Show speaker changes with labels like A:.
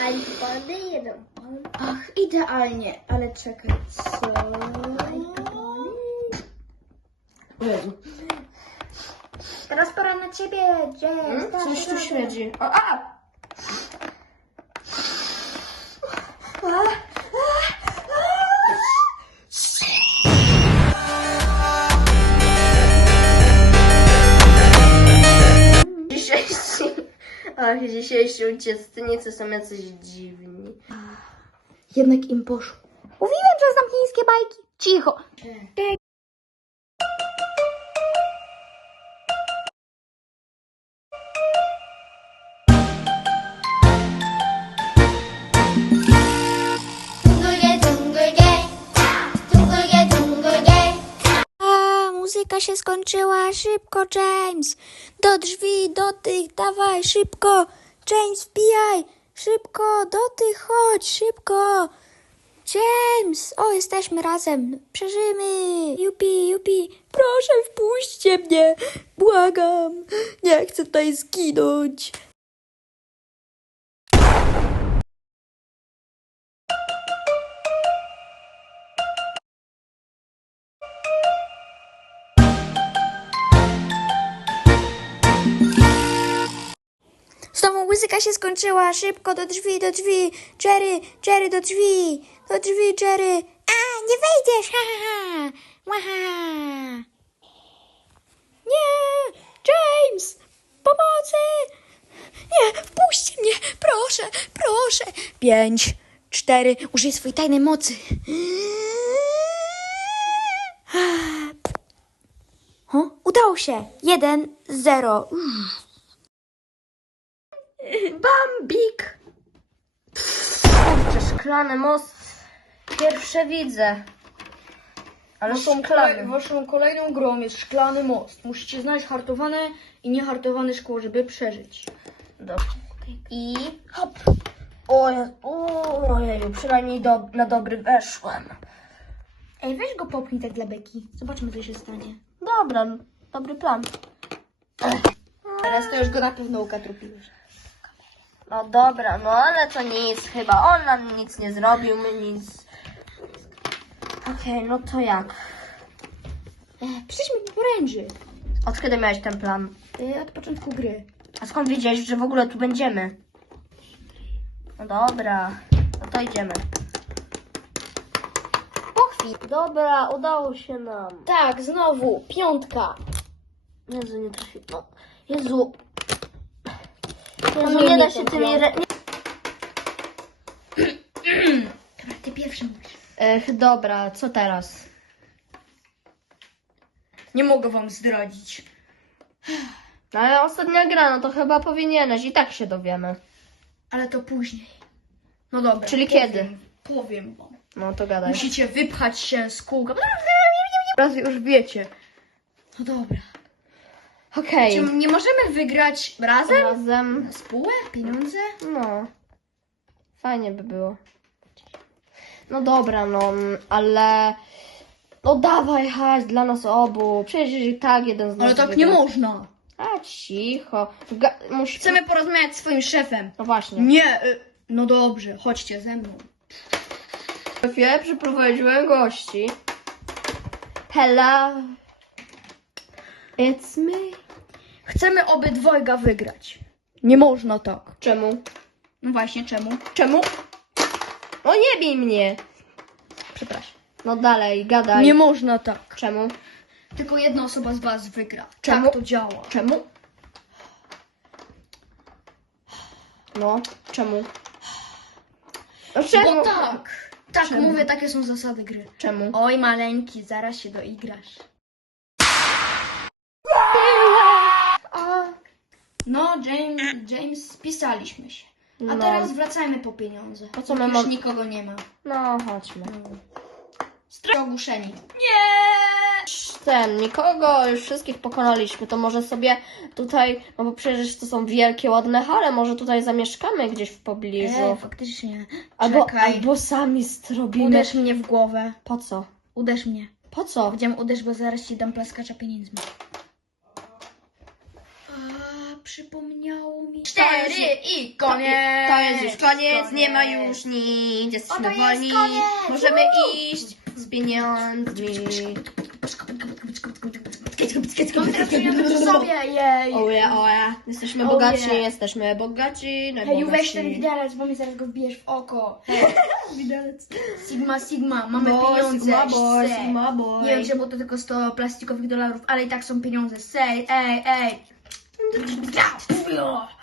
A: iPhony, jeden.
B: Ach, idealnie, ale czekaj, co? Jezu.
A: Teraz pora na ciebie, Jess.
B: Coś tu śmierdzi. A! Dzisiejsi uczestnicy są jacyś dziwni. Jednak im poszło.
A: Mówiłem, że znam chińskie bajki. Cicho. A, muzyka się skończyła. Szybko, James. Do drzwi, do tych, dawaj, szybko. James, wbijaj. Szybko, do tych, chodź, szybko. James! O, jesteśmy razem. Przeżyjmy. Jupi, jupi. Proszę, wpuśćcie mnie. Błagam. Nie chcę tutaj zginąć. Znowu muzyka się skończyła. Szybko, do drzwi, do drzwi. Jerry, Jerry, do drzwi. Do drzwi, Jerry. A, nie wejdziesz, ha, ha, ha. Łaha. Nie, James, pomocy. Nie, wpuśćcie mnie, proszę, proszę. 5, 4, użyj swojej tajnej mocy. O, udało się. 1, 0.
B: Bambik! Kurczę, szklany most. Pierwsze widzę. Ale szklany.
C: Waszą kolejną grą jest szklany most. Musicie znaleźć hartowane i niehartowane szkło, żeby przeżyć.
B: Dobrze. I hop. Ojeju, przynajmniej na dobry weszłem.
A: Ej, weź go popchnij tak dla beki. Zobaczmy, co się stanie.
B: Dobra, dobry plan.
C: Teraz to już go na pewno ukatrupiłeś.
B: No dobra, no ale to nic chyba. On nam nic nie zrobił, my nic. Okej, no to jak?
A: Przyjdźmy po poręczy.
B: Od kiedy miałeś ten plan?
A: Od początku gry.
B: A skąd wiedziałeś, że w ogóle tu będziemy? No dobra, no to idziemy.
A: Po chwili.
B: Dobra, udało się nam.
A: Tak, znowu. 5.
B: Jezu, nie trafi. No, Jezu. Jezu,
A: nie
B: nie da
A: wiem,
B: się
A: co
B: tymi...
A: Dobra, ty pierwszy mówisz.
B: Dobra, co teraz?
C: Nie mogę wam zdradzić.
B: No ale ostatnia gra, no to chyba powinieneś i tak się dowiemy.
C: Ale to później. No dobra.
B: Czyli kiedy?
C: Powiem wam.
B: No to gadaj.
C: Musicie wypchać się z kółka. Raz już wiecie. No dobra.
B: Okej.
C: Czy nie możemy wygrać razem?
B: Razem.
C: Spółę? Pieniądze?
B: No. Fajnie by było. No dobra, ale... No dawaj, chodź dla nas obu. Przecież i tak jeden z nas
C: Ale tak
B: wygra.
C: nie można.
B: A cicho.
C: Chcemy porozmawiać z swoim szefem.
B: No właśnie.
C: Nie, no dobrze, chodźcie ze mną.
B: Szefie, przyprowadziłem gości. Hello. It's me.
C: Chcemy obydwojga wygrać. Nie można tak.
B: Czemu?
C: No właśnie, czemu?
B: Czemu? No nie bij mnie.
C: Przepraszam.
B: No dalej, gadaj.
C: Nie można tak.
B: Czemu?
C: Tylko jedna osoba z was wygra.
B: Czemu?
C: Tak to działa.
B: Czemu? No, czemu? No czemu?
C: Bo tak. Tak,
B: Czemu?
C: mówię, takie są zasady gry.
B: Czemu?
C: Oj, maleńki, zaraz się doigrasz. No, James, spisaliśmy się. A
B: No.
C: teraz wracajmy po pieniądze.
B: Po co my
C: Już
B: mam-
C: nikogo nie ma.
B: No, chodźmy.
C: Ogłuszeni. Nie!
B: Nikogo, już wszystkich pokonaliśmy, to może sobie tutaj, no bo przecież to są wielkie, ładne hale, może tutaj zamieszkamy gdzieś w pobliżu.
C: Faktycznie.
B: Albo sami zrobimy.
C: Uderz mnie w głowę.
B: Po co?
C: Uderz mnie.
B: Po co?
C: Powiedziałem uderz, bo zaraz ci dam plaskacza pieniędzmi. przypomniało mi.
B: To
C: 4
B: jest-
C: i koniec.
B: To jest już koniec, nie ma już nic, jesteśmy
C: jest
B: wolni,
C: koniec.
B: możemy iść z pieniędzmi.
C: Mamy teraz pieniądze sobie, jej.
B: Oje, jesteśmy
C: Oje.
B: bogaci, jesteśmy
C: Hej, weź ten
B: najbogatsi.
C: widelec, bo mi zaraz go wbijesz w oko. Hej. Sigma, mamy
B: No,
C: pieniądze.
B: Sigma boy,
C: Sej.
B: Sigma boy.
C: Nie wiem, że było to tylko 100 plastikowych dolarów, ale i tak są pieniądze. Sej, ej.